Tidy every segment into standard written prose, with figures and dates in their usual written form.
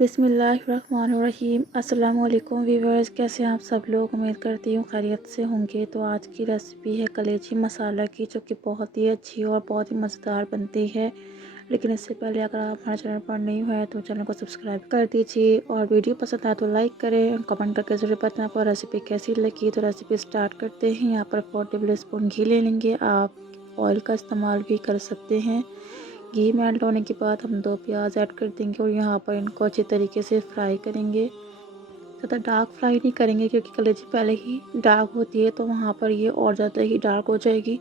बिस्मिल्लाहिर्रहमानिर्रहीम। अस्सलाम वालेकुम व्यूअर्स, कैसे हैं आप सब लोग। उम्मीद करती हूँ खैरियत से होंगे। तो आज की रेसिपी है कलेजी मसाला की, जो कि बहुत ही अच्छी और बहुत ही मज़ेदार बनती है। लेकिन इससे पहले अगर आप हमारे चैनल पर नहीं हुए तो चैनल को सब्सक्राइब कर दीजिए, और वीडियो पसंद आए तो लाइक करें, कमेंट करके ज़रूर बताएं आपको रेसिपी कैसी लगी। तो रेसिपी स्टार्ट करते हैं। यहाँ पर 4 टेबल स्पून घी ले लेंगे। आप ऑयल का इस्तेमाल भी कर सकते हैं। घी मेल्ट होने के बाद हम 2 प्याज ऐड कर देंगे, और यहाँ पर इनको अच्छी तरीके से फ्राई करेंगे। ज़्यादा डार्क फ्राई नहीं करेंगे, क्योंकि कलेजी पहले ही डार्क होती है, तो वहाँ पर ये और ज़्यादा ही डार्क हो जाएगी।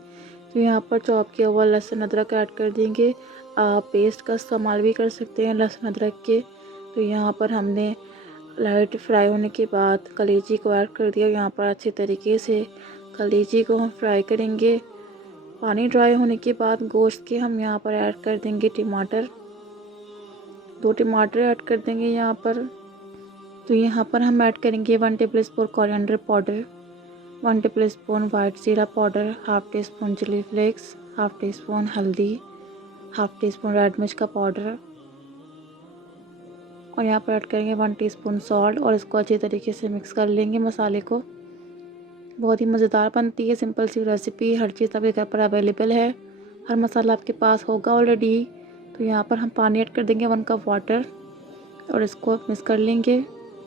तो यहाँ पर चॉप किया हुआ लहसुन अदरक ऐड कर देंगे। आप पेस्ट का इस्तेमाल भी कर सकते हैं लहसुन अदरक के। तो यहाँ पर हमने लाइट फ्राई होने के बाद कलेजी को ऐड कर दिया। यहाँ पर अच्छे तरीके से कलेजी को हम फ्राई करेंगे। पानी ड्राई होने के बाद गोश्त के हम यहाँ पर ऐड कर देंगे टमाटर। 2 टमाटर ऐड कर देंगे यहाँ पर। तो यहाँ पर हम ऐड करेंगे 1 tablespoon coriander powder, 1 tablespoon white जीरा powder, half teaspoon chilli flakes, half teaspoon हल्दी, हाफ टी स्पून रेड मिर्च का पाउडर, और यहाँ पर ऐड करेंगे 1 टीस्पून सॉल्ट। और इसको अच्छी तरीके से मिक्स कर लेंगे मसाले को। बहुत ही मज़ेदार बनती है, सिंपल सी रेसिपी। हर चीज़ आपके घर पर अवेलेबल है, हर मसाला आपके पास होगा ऑलरेडी। तो यहाँ पर हम पानी ऐड कर देंगे 1 कप वाटर, और इसको मिक्स कर लेंगे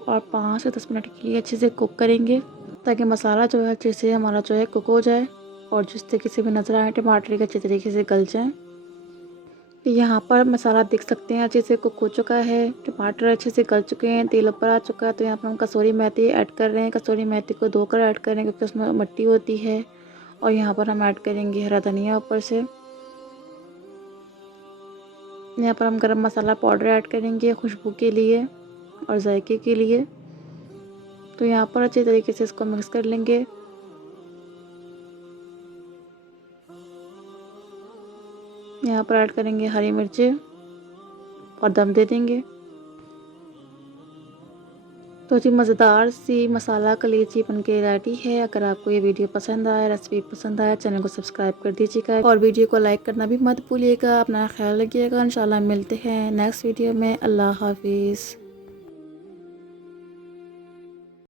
और 5 से 10 मिनट के लिए अच्छे से कुक करेंगे, ताकि मसाला जो है अच्छे से हमारा जो है कुक हो जाए, और जिस तरीके से भी नज़र आए टमाटर के अच्छे तरीके से गल जाएँ। तो यहाँ पर मसाला देख सकते हैं अच्छे से कुक हो चुका है, टमाटर अच्छे से गल चुके हैं, तेल ऊपर आ चुका है। तो यहाँ पर हम कसूरी मेथी ऐड कर रहे हैं। कसूरी मेथी को धोकर ऐड करें, क्योंकि उसमें मिट्टी होती है। और यहाँ पर हम ऐड करेंगे हरा धनिया ऊपर से। यहाँ पर हम गरम मसाला पाउडर ऐड करेंगे खुशबू के लिए और जायके के लिए। तो यहाँ पर अच्छे तरीके से इसको मिक्स कर लेंगे। यहाँ पर ऐड करेंगे हरी मिर्चें और दम दे देंगे। तो जी मज़ेदार सी मसाला कलेजी बनके रेडी है। अगर आपको ये वीडियो पसंद आया, रेसिपी पसंद आया, चैनल को सब्सक्राइब कर दीजिएगा, और वीडियो को लाइक करना भी मत भूलिएगा। अपना ख्याल रखिएगा। इंशाल्लाह मिलते हैं नेक्स्ट वीडियो में। अल्लाह हाफिज़।